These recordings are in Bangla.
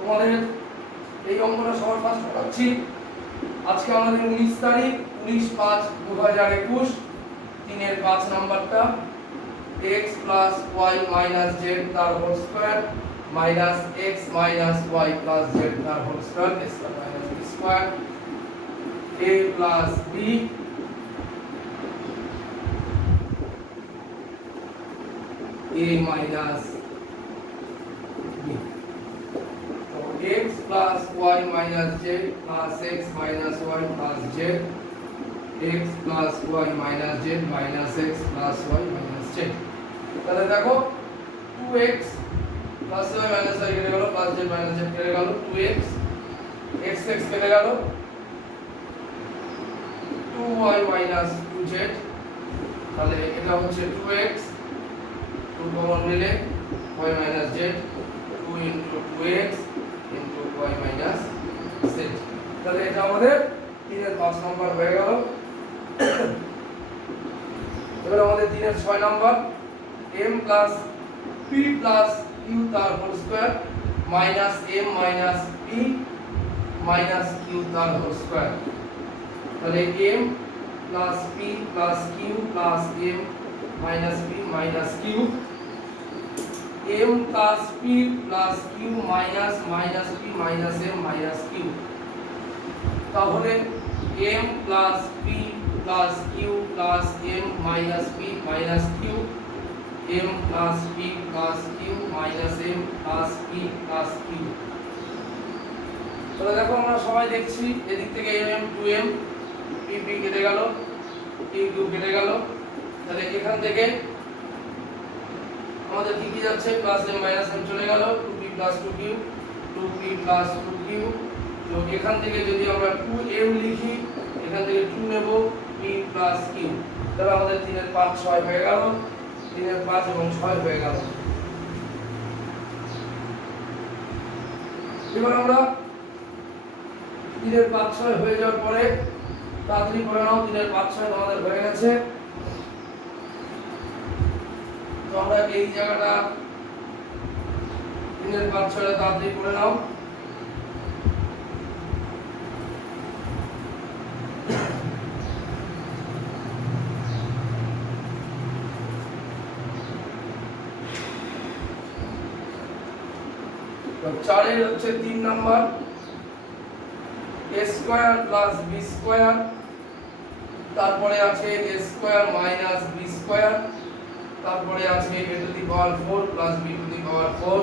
তোমাদের এই অঙ্কটা সবার ফার্স্ট করাচ্ছি। আজকে আমাদের 19 তারিখ 19/5/2021, 3 এর 5 নাম্বারটা x plus y minus z তার whole square minus x minus y plus z তার whole square a square minus b square a plus b a minus b। So x plus y minus z plus x minus y plus z x plus y minus z minus x plus y minus z। তাহলে দেখো 2x plus y minus y কেটে গেল plus z minus z কেটে গেল 2x x x কেটে গেল 2y minus 2z। তাহলে এটা হচ্ছে 2x 2 কমন নিলে y minus z 2 into 2x into y minus z। তাহলে এটা আমাদের 3 এর 5 নাম্বার হয়ে গেল। এবার আমাদের 3 এর 6 number m plus p plus q তার whole square minus m minus p minus q তার হোল স্কয়ার। তাহলে m plus p plus q plus m minus p minus q m plus p plus q minus minus p minus m minus q। তাহলে m plus p plus q plus m minus p minus q m plus p plus q minus m plus p plus q। তাহলে দেখো আমরা সবাই দেখছি এদিক থেকে m 2m p p কেটে গেল q q কেটে গেল। তাহলে এখান থেকে আমাদের কি কি যাচ্ছে প্লাস m মাইনাস m চলে গেল 2p plus 2q 2p plus 2q। তো এখান থেকে যদি আমরা 2m লিখি এখান থেকে 2 নেব p plus q। তাহলে আমাদের 3 এর 5 6 হয়ে গেল 3 এর 5 এবং 6 হয়ে গেল। এবার আমরা 3 এর 5 6 হয়ে যাওয়ার পরে তাড়াতাড়ি করে নাও 3 এর 5 6 আমাদের হয়ে গেছে। তো আমরা এই জায়গাটা 3 এর 5 6 তাড়াতাড়ি করে নাও। তো 4 এর হচ্ছে 3 number a square plus b square, তারপরে আছে a square minus b square, তারপরে আছে a to the power 4 plus b to the power 4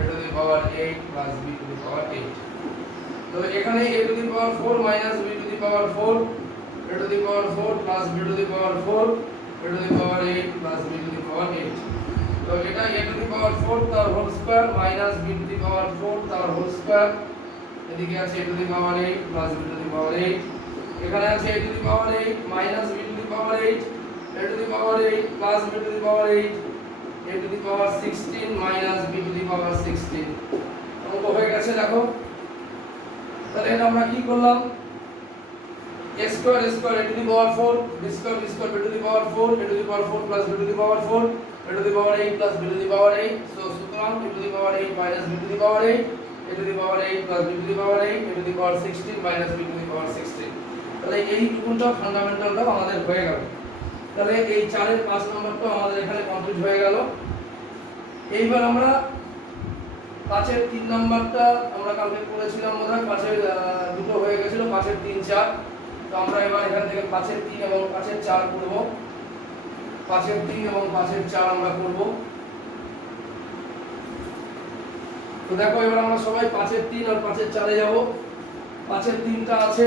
a to the power 8 plus b to the power 8। তো এখানে a to the power 4 minus b to the power 4 a to the power 4 plus b to the power 4 a to the power 8 plus b to the power 8। তো এটা a টু দি পাওয়ার 4 তার whole square minus b to the power 4 তার হোল স্কয়ার। এদিকে আছে a to the power 8 plus b to the power 8। এখানে আছে a to the power 8 minus b to the power 8 a to the power 8 plus b to the power 8 a to the power 16 minus b to the power 16। অঙ্ক হয়ে গেছে দেখো। তাহলে এটা আমরা কি করলাম a square a to the power 4 b square b to the power 4 a to the power 4 plus b to the power 4 a to the power 8 plus b to the power 8। So সুতরাং a to the power 8 minus b to the power 8 a to the power 8 plus b to the power 8 a to the power 16 minus b to the power 16। তাহলে এই টুকুনটা ফান্ডামেন্টালটা আমাদের হয়ে গেল। তাহলে এই 4 এর 5 নাম্বারটা আমাদের এখানে কমপ্লিট হয়ে গেল। এইবার আমরা 5 এর 3 নাম্বারটা আমরা কালকে করেছিলাম বোধহয় 5 এর দুটো হয়ে গিয়েছিল 5 এর 3 4। তো আমরা এবার এখান থেকে 5 এর 3 এবং 5 এর 4 করব। 5 এর 3 এবং 5 এর 4 আমরা করব। তো দেখো এবার আমরা সবাই 5 এর 3 আর 5 এর 4 এ যাব। 5 এর 3টা আছে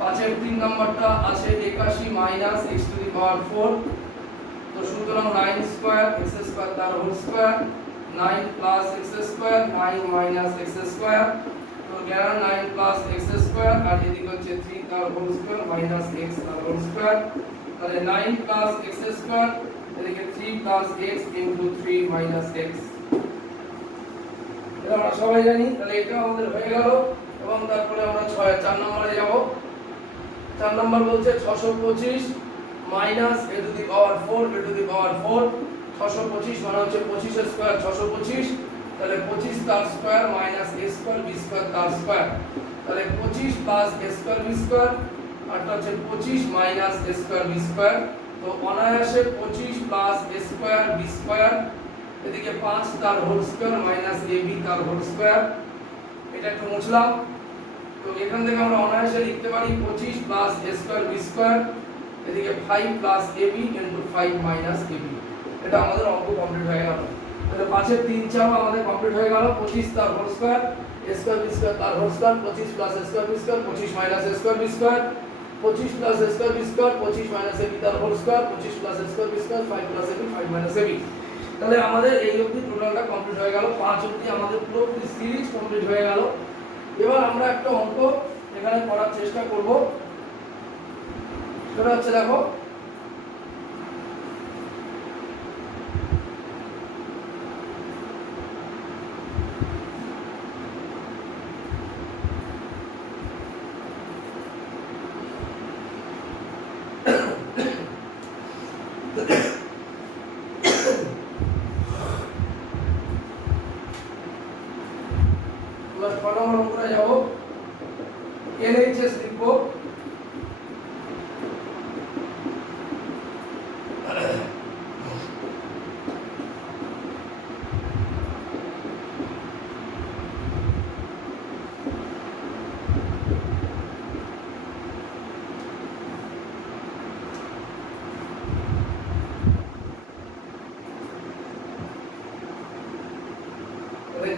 5 এর 3 নাম্বারটা আছে 81 minus x to the power 4। তো সুতরাং 9 স্কয়ার x স্কয়ার তার whole square 9 plus x square 9 minus x square. তো গেল 9 প্লাস x স্কয়ার আর এদিকে হচ্ছে 3 তার হোল স্কয়ার মাইনাস x তার হোল স্কয়ার। তাহলে 9 প্লাস x স্কয়ার এদিকে 3 plus x into 3 minus x। এটা আমরা সবাই জানি। তাহলে এটা আমাদের হয়ে গেল এবং তারপরে আমরা 4 নম্বরে যাব। 4 নম্বর বলছে 625 minus a to the power 4 a to the power 4। 625 মানে হচ্ছে 25 এর স্কয়ার 625। তাহলে 25 তার square minus a square b square তার স্কয়ার, তাহলে 25 plus a square b square আরটা হচ্ছে 25 minus a square b square. তো অনায়াসে 25 plus a square b square, এদিকে 5 তার হোল স্কয়ার মাইনাস ab তার হোল স্কয়ার, এটা একটু মুছলাম। তো এখান থেকে আমরা অনায়াসে লিখতে পারি 25 plus a square b square, এদিকে 5 plus ab into 5 minus ab। এটা আমাদের অঙ্ক কমপ্লিট হয়ে গেল। তাহলে 5 এর 3 চাও আমাদের কমপ্লিট হয়ে গেল। 25 তার whole square a square b square তার whole square, 25 plus a square b square, 25 minus a square b square, 25 plus a square b square, 25 minus ab তার whole square, 25 plus a square b square, 5 plus ab 5 minus ab। তাহলে আমাদের এই অবধি টোটালটা কমপ্লিট হয়ে গেল। 5 অবধি আমাদের পুরো সিরিজ কমপ্লিট হয়ে গেল। এবার আমরা একটা অঙ্ক এখানে করার চেষ্টা করব। সেটা হচ্ছে দেখো যাবো LHS লিখবো।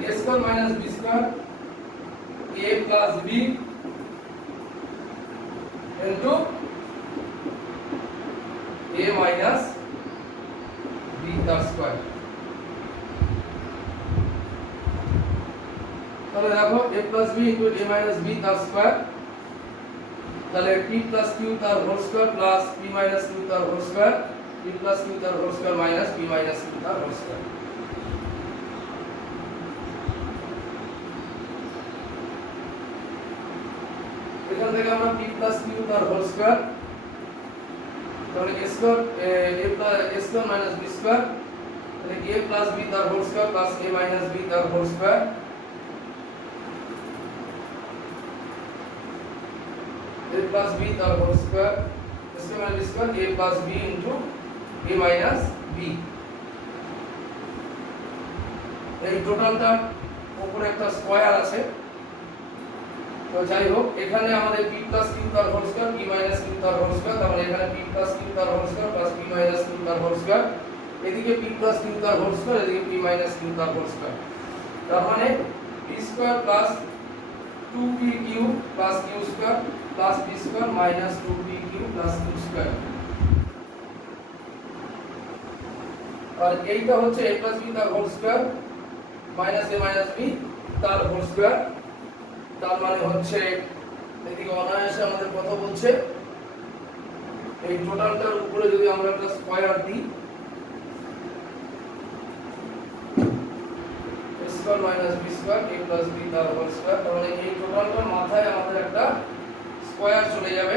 a square minus b square a plus b into a minus b তার স্কয়ার। তাহলে দেখো a plus b into a minus b তার স্কয়ার, তাহলে p plus q তার whole square plus p minus q তার whole square, p plus q তার whole square minus p minus q তার হোল স্কয়ার। এখান থেকে আমরা p plus q তার হোল স্কয়ার, তাহলে a square a square minus b square, তাহলে a plus b তার whole square plus a minus b তার whole square, a plus b তার whole square, a square minus b square, a plus b into a minus b। এই টোটালটা উপরে একটা স্কয়ার আছে। তো যাই হোক এখানে আমাদের p plus q তার whole square, p minus q তার হোল স্কয়ার, তাহলে এখানে p plus q তার whole square plus p minus q তার হোল স্কয়ার, এদিকে p plus q তার হোল স্কয়ার, এদিকে p minus q তার হোল স্কয়ার। তার মানে p square plus 2pq plus q square plus p square minus 2pq plus q square. আর এইটা হচ্ছে a plus b তার whole square minus a minus b তার হোল স্কয়ার। তার মানে হচ্ছে এদিকে অনায়াসে আমাদের কথা বলছে এই টোটালটার উপরে যদি আমরা একটা স্কয়ার দিই a square minus b square a plus b তার হোল স্কয়ার, তাহলে এই টোটালটার মাথায় আমাদের একটা স্কয়ার চলে যাবে।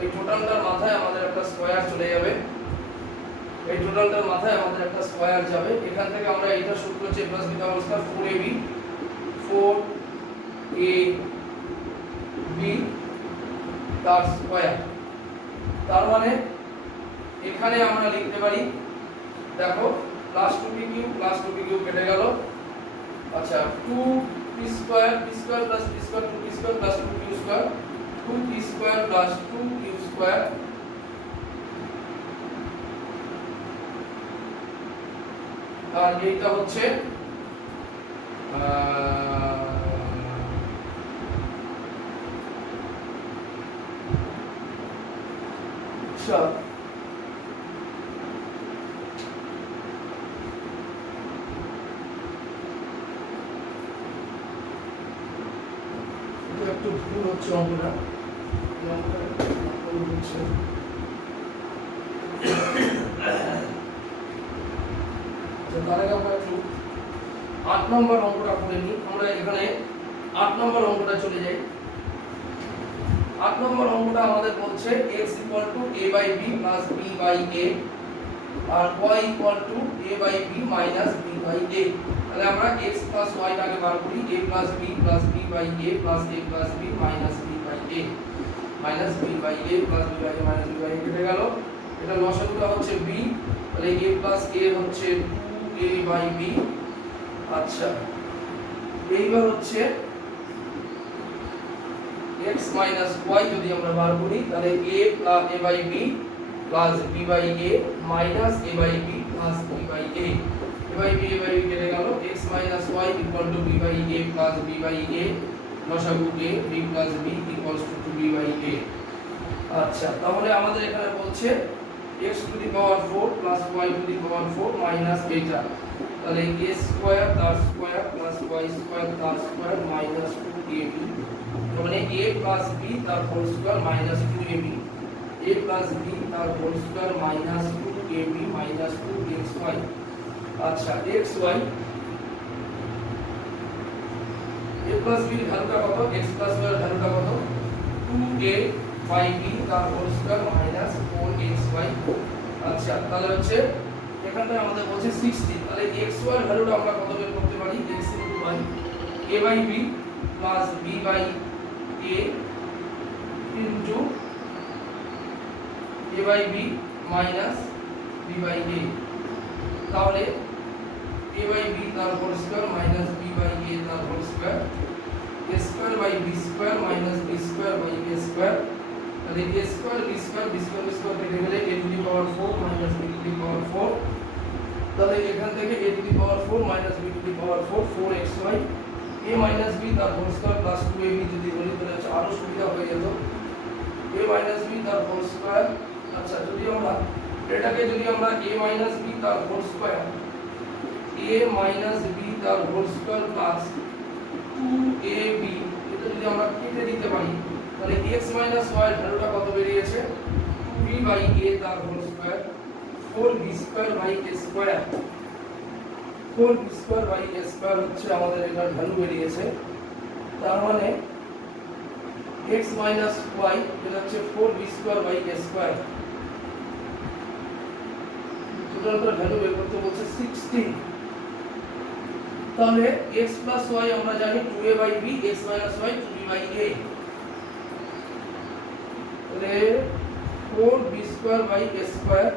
এই টোটালটার মাথায় আমাদের একটা স্কয়ার চলে যাবে। এই টোটালটার মাথায় আমাদের একটা স্কয়ার যাবে। এখান থেকে আমরা এইটা সূত্র হচ্ছে a প্লাস b তার হোল স্কয়ার 4ab 4ab তার স্কয়ার। তার মানে এখানে আমরা লিখতে পারি দেখো প্লাস 2pq প্লাস 2pq কেটে গেল। আচ্ছা 2p square p square plus p square 2p square plus 2q square 2p square plus 2q square, আর এইটা হচ্ছে একটু ভুল হচ্ছে অঙ্কটা, তার আগে আমরা একটু 8 নম্বর অঙ্কটা করে নিই। আমরা এখানে 8 নম্বর অঙ্কটা চলে যাই। 8 নম্বর অঙ্কটা আমাদের বলছে x a by b plus b by a R y a by b minus b by a। তাহলে আমরা x প্লাস y টাকে বার করি a plus b plus b by a plus a plus b minus b by a minus b by a plus b by a minus b by a কেটে গেল। এটা লসাগুটা হচ্ছে b, তাহলে a প্লাস a হচ্ছে 2a বাই b। আচ্ছা, এইবার হচ্ছে x মাইনাস y যদি আমরা বার করি তাহলে a plus a by b plus b by a minus a by b plus b by a by b কেটে গেল। x minus y equal to b by a plus b by a লসাগু a b plus b equals to 2b by a। আচ্ছা, তাহলে আমাদের এখানে বলছে x to the power 4 plus y to the power 4 minus এটা, তাহলে a স্কয়ার তার স্কয়ার plus y স্কয়ার তার স্কয়ার minus 2ab, মানে a plus b তার whole square minus 2ab, a plus b তার whole square minus 2ab minus 2xy। আচ্ছা, xy a plus b এর ভ্যালুটা কত, x plus y এর ভ্যালুটা কত, 2a by b তার হোল স্কয়ার মাইনাস 4xy। আচ্ছা, তাহলে হচ্ছে এখানটা আমাদের বলছে 16, তাহলে xy এর ভ্যালুটা আমরা কত বের করতে পারি, x y a by b plus b by a into a by b minus b by a, তাহলে a by b তার whole square minus b by a তার whole square, a square by b square minus b square by a square, তাহলে a square b square b square b square কেটে গেলে a to the power 4 minus b to the power 4, তাহলে এখান থেকে a to the power 4 minus b to the power 4 4xy, a minus b তার হোল স্কয়ার প্লাস 2ab যদি বলি তাহলে আরো সুবিধা হয়ে যেত, a মাইনাস b তার হোল স্কয়ার। আচ্ছা, যদি আমরা এটাকে যদি আমরা a মাইনাস b তার whole square a minus b তার হোল স্কয়ার প্লাস 2ab এটা যদি আমরা কেটে দিতে পারি তাহলে x minus y এর ভ্যালুটা কত বেরিয়েছে, 2b বাই a তার whole square 4b square by a square, 4b square by a square হচ্ছে আমাদের এটার ভ্যালু বেরিয়েছে। তার মানে x minus y এটা হচ্ছে 4b square by a square, টোটালটার ভ্যালু বের করতে বলছে 16। তাহলে x plus y আমরা জানি 2a by b, x minus y 2b by a, তাহলে 4b square by a square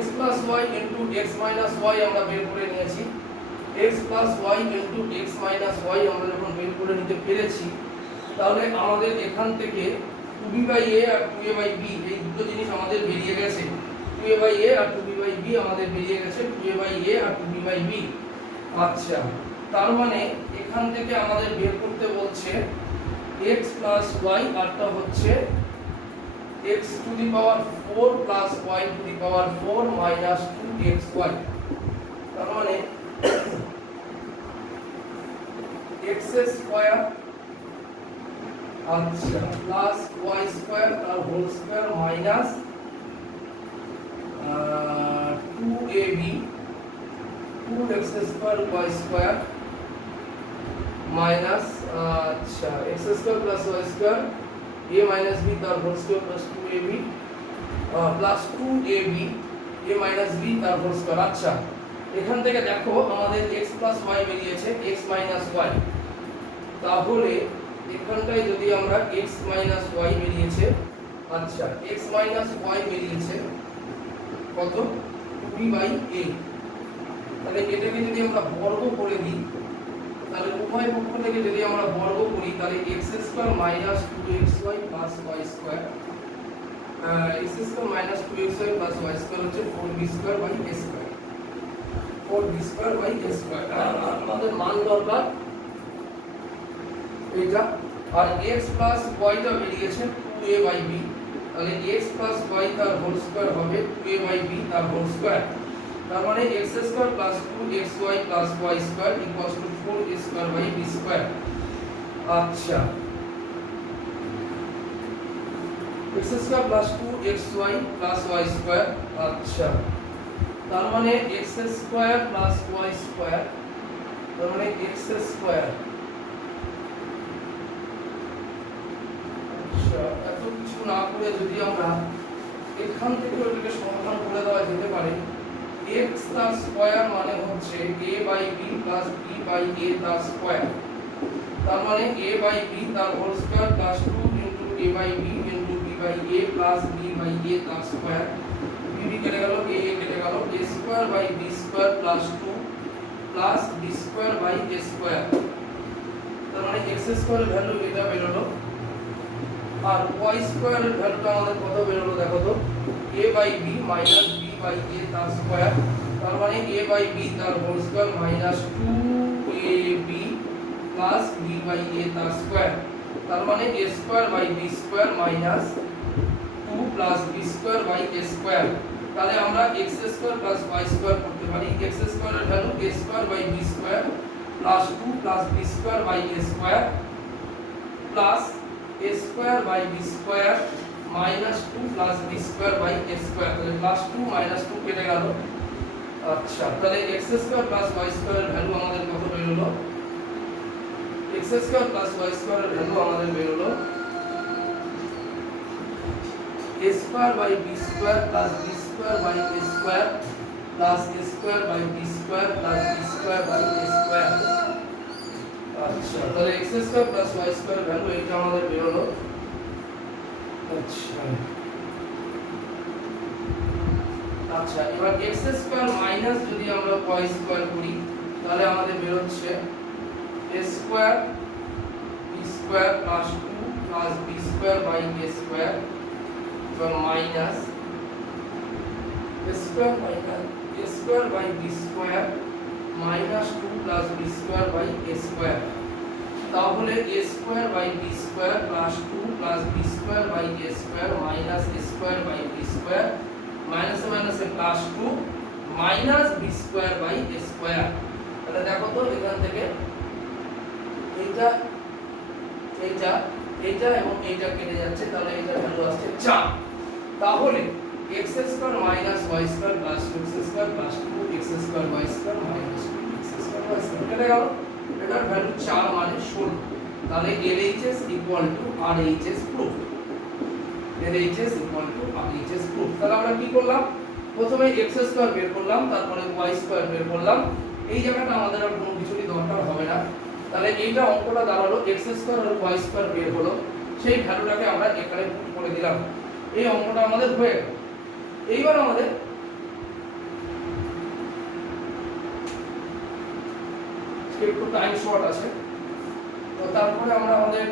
x plus y into x minus y আমরা বের করে নিয়েছি, x plus y into x minus y আমরা যখন বের করে নিতে পেরেছি তাহলে আমাদের এখান থেকে 2b by a R 2a by b এই দুটো জিনিস আমাদের বেরিয়ে গেছে, 2a by a R 2b by b আমাদের বেরিয়ে গেছে 2a by a R 2b by b। আচ্ছা, তার মানে এখান থেকে আমাদের বের করতে বলছে x plus y আরটা হচ্ছে x to the power 4 plus y to the power 4 minus 2xy, তার মানে x স্কয়ার আচ্ছা প্লাস y স্কয়ার তার whole square minus 2ab 2x square y square minus আচ্ছা x square plus y square a minus b তার whole square plus 2ab plus 2ab a minus b তার হোল স্কয়ার। আচ্ছা, এখান থেকে দেখো আমাদের x plus y বেরিয়েছে x minus y, তাহলে এখানটায় যদি আমরা x minus y বেরিয়েছে, আচ্ছা x minus y বেরিয়েছে কত 2b by a, তাহলে এটাকে যদি আমরা বর্গ করে দিই তাহলে উভয় পক্ষ থেকে যদি আমরা বর্গ করি তাহলে x square minus 2xy plus y square, x square minus 2xy plus y square হচ্ছে 4b square by a square, 4b square by a square. আমাদের মান দরকার এটা, আর x প্লাস y টা বেরিয়েছে 2a বাই b, তাহলে x প্লাস y তার হোল স্কয়ার হবে 2a বাই b তার হোল স্কয়ার, তার মানে x square plus 2xy plus y square equals to 4a square by b square. আচ্ছা, x square plus 2xy plus y square, আচ্ছা তার মানে x square plus y square, তার মানে x স্কয়ার। আচ্ছা, এত কিছু না করে যদি আমরা এখান থেকে ওটাকে সমাধান করে দেওয়া যেতে পারে, x তার স্কয়ার মানে হচ্ছে a by b plus b by a তার স্কয়ার, তার মানে a বাই b তার whole square plus 2 into a by b into b by a plus b by a তার স্কয়ার, b b কেটে গেল, a a কেটে গেল, a square by b square plus 2 plus b square by a square. তার মানে x স্কয়ারের ভ্যালু এটা বেরোলো, আর y স্কয়ারের ভ্যালুটা আমাদের কত বেরোলো দেখো তো, a by b minus b by a তার স্কয়ার, তার মানে a বাই b তার whole square minus 2ab plus b by a তার স্কয়ার, তার মানে a square by b square minus 2 plus b square by a square. তাহলে আমরা x square plus y square করতে পারি, x স্কয়ারের value a square by b square plus 2 plus b square by a square plus a square by b square minus 2 plus b square by a square. তাহলে প্লাস 2 মাইনাস 2 কেটে গেল। আচ্ছা, তাহলে x স্কয়ার প্লাস y স্কয়ারের ভ্যালু আমাদের কত বেরোলো, x স্কয়ার প্লাস y স্কয়ারের ভ্যালু আমাদের বেরোলো a square by b square plus b square by a square plus a square by b square plus b square by a square. আচ্ছা, তাহলে x square plus y square value এটা আমাদের বেরোলো। আচ্ছা আচ্ছা, এবার x স্কয়ার মাইনাস যদি আমরা y স্কয়ার করি তাহলে আমাদের বেরোচ্ছে a square b square plus 2 plus b square by a square minus a square minus a square by b square minus 2 plus b square by a square. তাহলে a square by b square plus 2 plus b square by a square minus a square by b square minus minus plus 2 minus b square by a square. তাহলে দেখো তো এখান থেকে এইটা এইটা এইটা এবং এইটা কেটে যাচ্ছে, তাহলে এইটা ভ্যালু আসছে 4। তাহলে x square minus y square plus x square plus 2x square y square minus 2x square y square কেটে গেল, এটার ভ্যালু 4 মানে 16। তাহলে LHS equal to RHS proof, LHS equal to RHS proof. তাহলে আমরা কি করলাম, প্রথমে x স্কয়ার বের করলাম, তারপরে y স্কয়ার বের করলাম, এই জায়গাটা আমাদের আর কোনো কিছুরই দরকার হবে না। তাহলে এইটা অঙ্কটা দাঁড়ালো x স্কয়ার আর y স্কয়ার বের হলো, সেই ভ্যালুটাকে আমরা এখানে পুট করে দিলাম, এই অঙ্কটা আমাদের হয়ে গেল। এইবার আমাদের একটু টাইম শর্ট আছে, তো তারপরে আমরা আমাদের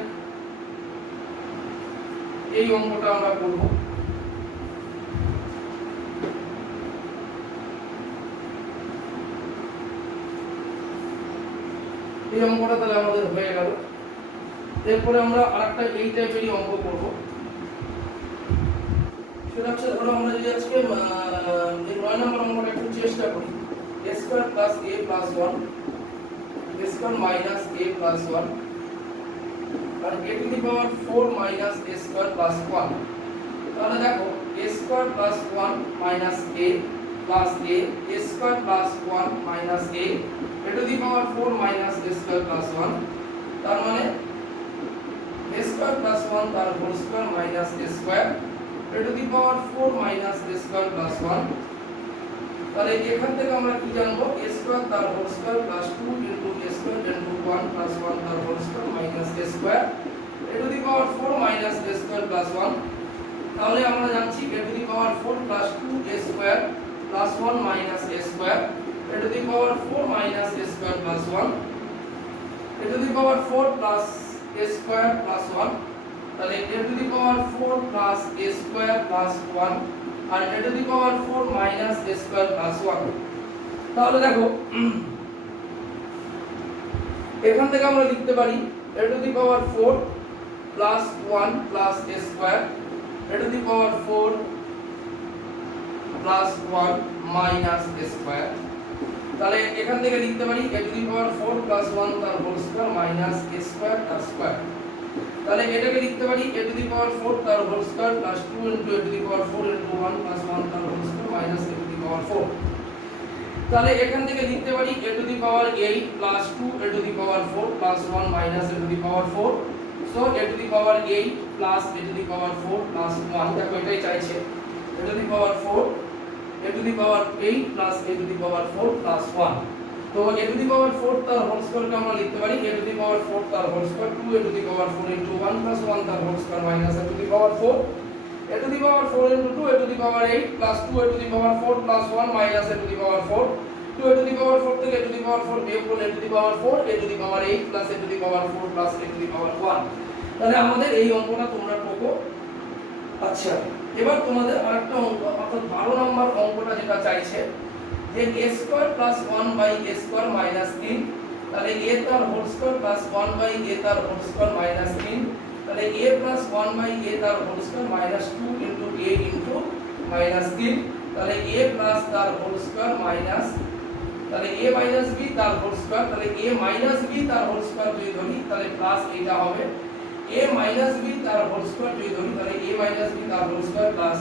এই অঙ্কটা আমরা করব। এই অঙ্কটা তাহলে আমাদের হয়ে গেল। এরপরে আমরা আরেকটা এই টাইপেরই অঙ্ক করব, সেটা হচ্ছে ধরো আমরা যদি আজকে এই 9 নম্বর অঙ্কটা একটু চেষ্টা করি, a square plus a plus 1 a square minus a plus 1 আর a to the power 4 minus a square plus 1। তাহলে দেখো a square plus 1 minus a plus a square plus 1 minus a to the power 4 minus a square plus 1, তার মানে a স্কয়ার প্লাস 1 তার whole square minus a square to the power 4 minus a square plus 1। তাহলে এখান থেকে আমরা কি জানবো, a স্কয়ার তার whole square plus 2 into a square into 1 plus 1 তার whole square minus a square to the power 4 minus a square plus 1। তাহলে আমরা জানছি a to the power 4 plus 2 a square plus 1 minus a square to the power 4 minus a square plus 1 to the power 4 plus a square plus 1। তাহলে a to the power 4 plus a square plus 1 আর a to the power 4 minus a square plus 1। তাহলে দেখো এখান থেকে আমরা লিখতে পারি a to the power 4 plus 1 plus a square a to the power 4 plus 1 minus a square. তাহলে এখান থেকে লিখতে পারি a to the power 4 plus 1 তার whole square minus a square তার স্কয়ার। তাহলে এটাকে লিখতে পারি a টু দি পাওয়ার 4 তার whole square plus 2 into a to the power 4 into 1 plus 1 তার whole square minus a to the power 4। তাহলে এখান থেকে লিখতে পারি a to the power 8 plus 2 a to the power 4 plus 1 minus a to the power 4। So a to the power 8 plus a to the power 4 plus 1, দেখো এটাই চাইছে, a to the power 4 a to the power 8 plus a to the power 4 plus 1। তো a টু দি পাওয়ার 4 তার হোল স্কয়ারকে আমরা লিখতে পারি a টু দি পাওয়ার 4 তার whole square 2 a to the power 4 into 1 plus 1 তার whole square minus a to the power 4 a to the power 4 into 2 a to the power 8 plus 2 a to the power 4 plus 1 minus a to the power 4 2 a to the power 4 থেকে a to the power 4 বিয়োগ করলে a to the power 4 a to the power 8 plus a to the power 4 plus a to the power 1। তাহলে আমাদের এই অঙ্কটা তোমরা টোকো। আচ্ছা, এবার তোমাদের আরেকটা অঙ্ক অর্থাৎ 12 নম্বর অঙ্কটা যেটা চাইছে যে a square plus 1 by a square minus 3, তাহলে a তার whole square plus 1 by a তার হোল স্কয়ার মাইনাস 3, তাহলে a প্লাস 1 বাই a তার whole square minus 2 into a into minus 3, তাহলে a প্লাস তার হোল স্কয়ার মাইনাস, তাহলে a মাইনাস b তার হোল স্কয়ার, তাহলে a মাইনাস b তার হোল স্কয়ার যদি ধরি তাহলে প্লাস এটা হবে a মাইনাস b তার হোল স্কয়ার যদি ধরি তাহলে a মাইনাস b তার হোল স্কয়ার প্লাস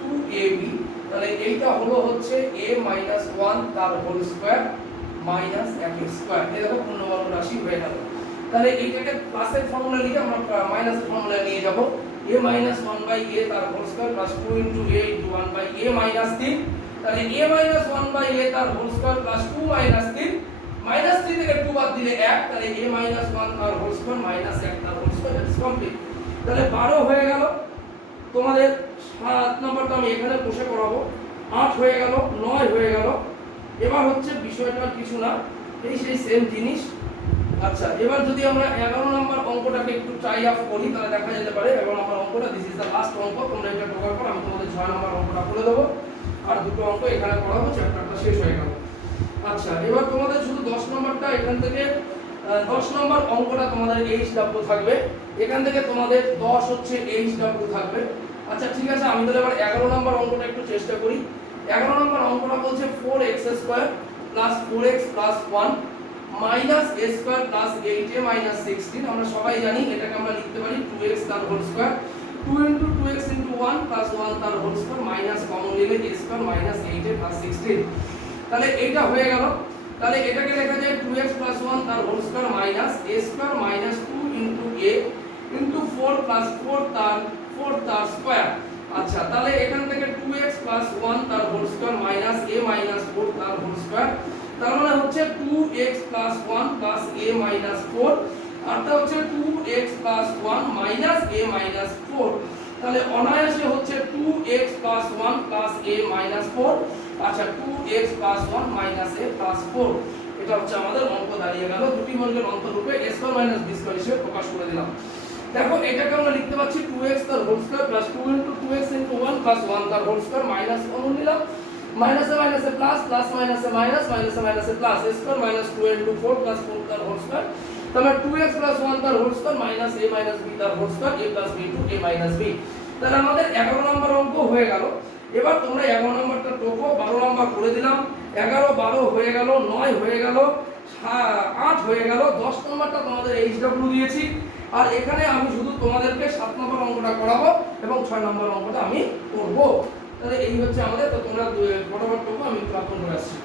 2ab, তাহলে এইটা হলো হচ্ছে a মাইনাস 1 তার হোল স্কয়ার মাইনাস 1 স্কয়ার। এই দেখো পূর্ণবর্গ রাশি হয়ে গেল। তাহলে এইটাকে প্লাসের ফর্মুলা লিখে আমরা মাইনাসের ফর্মুলা নিয়ে যাব a মাইনাস 1 বাই a তার whole square plus 2 into a into 1 by a minus 3, তাহলে a মাইনাস 1 বাই a তার whole square plus 2 minus 3, minus 3 থেকে 2 বাদ দিলে 1, তাহলে a মাইনাস 1 তার হোল স্কয়ার মাইনাস 1 তার হোল স্কয়ার ইজ কমপ্লিট। তাহলে 12 হয়ে গেল। তোমাদের 7 নম্বরটা আমি এখানে বসে করাবো, 8 হয়ে গেল, 9 হয়ে গেল। এবার হচ্ছে বিষয়টা কিছু না, এই সেই সেম জিনিস। আচ্ছা, এবার যদি আমরা 11 নম্বর অঙ্কটাকে একটু ট্রাই আপ করি তাহলে দেখা যেতে পারে 11 নম্বর অঙ্কটা দিস ইজ দ্য লাস্ট অঙ্ক। তোমরা এটা ঢোকার পর আমি তোমাদের 6 নম্বর অঙ্কটা বলে দেবো, আর দুটো অঙ্ক এখানে করাবো, চ্যাপ্টারটা শেষ হয়ে গেল। আচ্ছা, এবার তোমাদের শুধু 10 নম্বরটা এখান থেকে 10 নম্বর অঙ্কটা তোমাদের HW থাকবে, এখান থেকে তোমাদের 10 হচ্ছে HW থাকবে। আচ্ছা ঠিক আছে, আমি তাহলে এবার 11 নম্বর অঙ্কটা একটু চেষ্টা করি। 11 নম্বর অঙ্কটা বলছে 4x² plus 4x plus 1 minus a square plus 8a minus 16। আমরা সবাই জানি এটাকে আমরা লিখতে পারি 2x তার whole square 2 into 2x into 1 plus 1 তার হোল স্কয়ার মাইনাস কমন নিলে a square minus 8a plus 16। তাহলে এটা হয়ে গেল। তাহলে এটাকে লেখা যায় 2x প্লাস 1 তার whole square minus a square minus 2 into a into 4 plus 4 তার স্কয়ার। আচ্ছা, তাহলে এখান থেকে 2x প্লাস 1 তার whole square minus a minus 4 তার হোল স্কয়ার, তার মানে হচ্ছে 2x plus 1 plus a minus 4, আরটা হচ্ছে 2x plus 1 minus a minus 4। তাহলে অনায়াসে হচ্ছে 2x plus 1 plus a minus 4। আচ্ছা, 2x plus 1 minus a plus 4, এটা হচ্ছে আমাদের অঙ্ক দাঁড়িয়ে গেল। দুটি বর্গের অন্তরূপে a square minus b square হিসেবে প্রকাশ করে দিলাম। দেখো এটাকে আমরা লিখতে পাচ্ছি 2x তার whole square plus 2 into 2x into 1 plus 1 তার হোল স্কয়ার মাইনাস কমন নিলাম, মাইনাসে মাইনাসে প্লাস, প্লাস মাইনাসে মাইনাস, মাইনাসে মাইনাসে plus, a square minus 2 into 4 plus 4 তার হোল স্কয়ার, তাহলে 2x প্লাস 1 তার whole square minus a minus b তার whole square a plus b to a minus b। তাহলে আমাদের 11 নম্বর অঙ্ক হয়ে গেল। এবার তোমরা 11 নম্বরটা টোকো, 12 নম্বর করে দিলাম, 11 12 হয়ে গেল, 9 হয়ে গেল, 8 হয়ে গেল, 10 নম্বরটা তোমাদের HW দিয়েছি। আর এখানে আমি শুধু তোমাদেরকে 7 নম্বর অঙ্কটা করাবো এবং 6 নম্বর অঙ্কটা আমি করব। তাহলে এই হচ্ছে আমাদের। তো তোমরা ফটাফট করবো, আমি একটু আপন করে আসছি।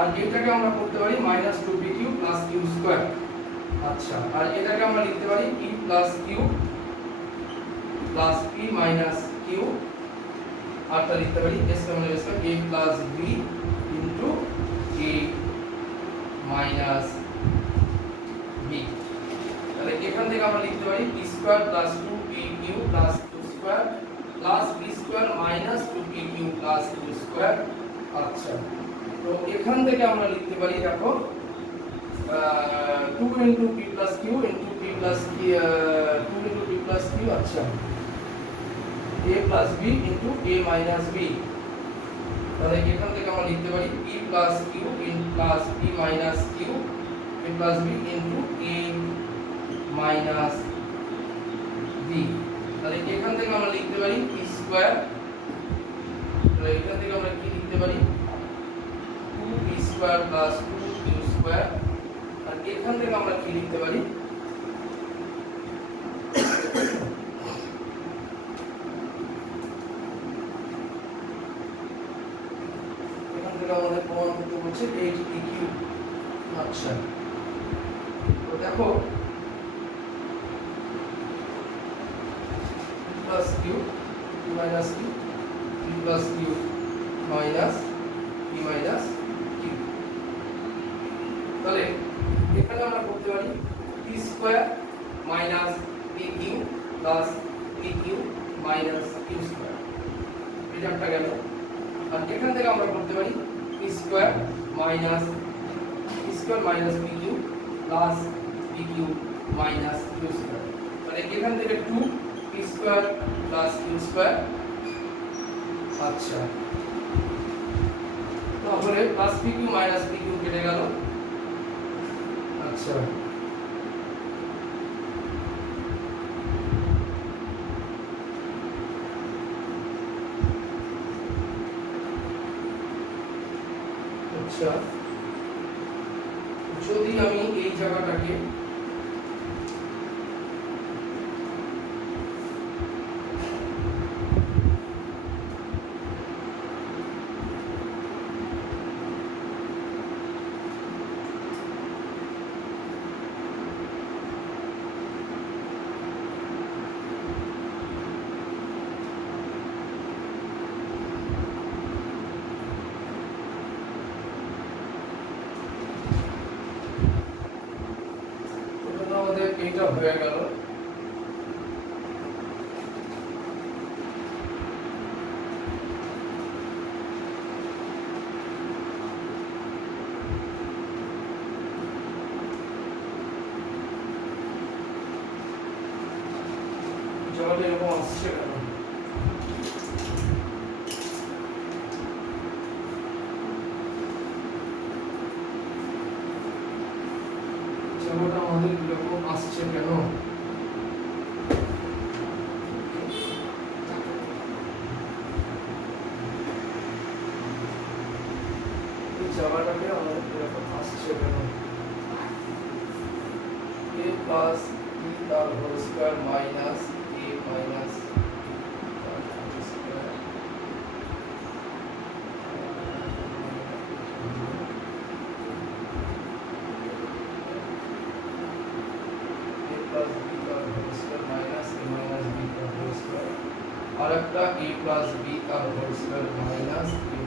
আর এটাকে আমরা করতে পারি minus two P Q plus Q square. আচ্ছা, আর এটাকে আমরা লিখতে পারি P plus Q plus P minus Q, আরটা লিখতে পারি S common S A plus B into A minus B. তাহলে এখান থেকে আমরা লিখতে পারি P square plus 2pq plus q square plus b square minus 2pq plus q square. আচ্ছা, তো এখান থেকে আমরা লিখতে পারি দেখো 2 ইনটু p plus q into p plus 2 ইনটু p প্লাস q। আচ্ছা, a plus b into a minus b। তাহলে এখান থেকে আমরা লিখতে পারি p plus q in plus p minus q a plus b into a minus b। তাহলে এখান থেকে আমরা লিখতে পারি p স্কয়ার, তাহলে এখান থেকে আমরা কি লিখতে পারি 2p square plus 2q square. আর এখান থেকে আমরা কি লিখতে পারি এখান থেকে আমাদের প্রমাণ করতে বলছে 8pq। আচ্ছা, তো দেখো plus Q minus Q P plus Q minus P minus Q. তাহলে এখানে আমরা করতে পারি P square minus P Q plus P Q minus Q square, এটা একটা গেল। আর এখান থেকে আমরা করতে পারি P square minus P Q plus P Q minus Q square. তাহলে এখান থেকে 2p square plus q square. আচ্ছা, তাহলে প্লাস pq মাইনাস pq কেটে গেল। আচ্ছা, আচ্ছা, যদি আমি এই জায়গাটাকে আমাদের এইটা হয়ে গেল। জবাবে এরকম আসছে কেন? জবাবটা আমাদের এরকম আসছে কেন? এই জবাবটাকে আমাদের এরকম আসছে কেন? a প্লাস b তার whole square minus a minus তার whole square a plus b তার whole square minus a minus b তার হোল স্কয়ার, আর একটা a প্লাস b তার হোল স্কয়ার মাইনাস a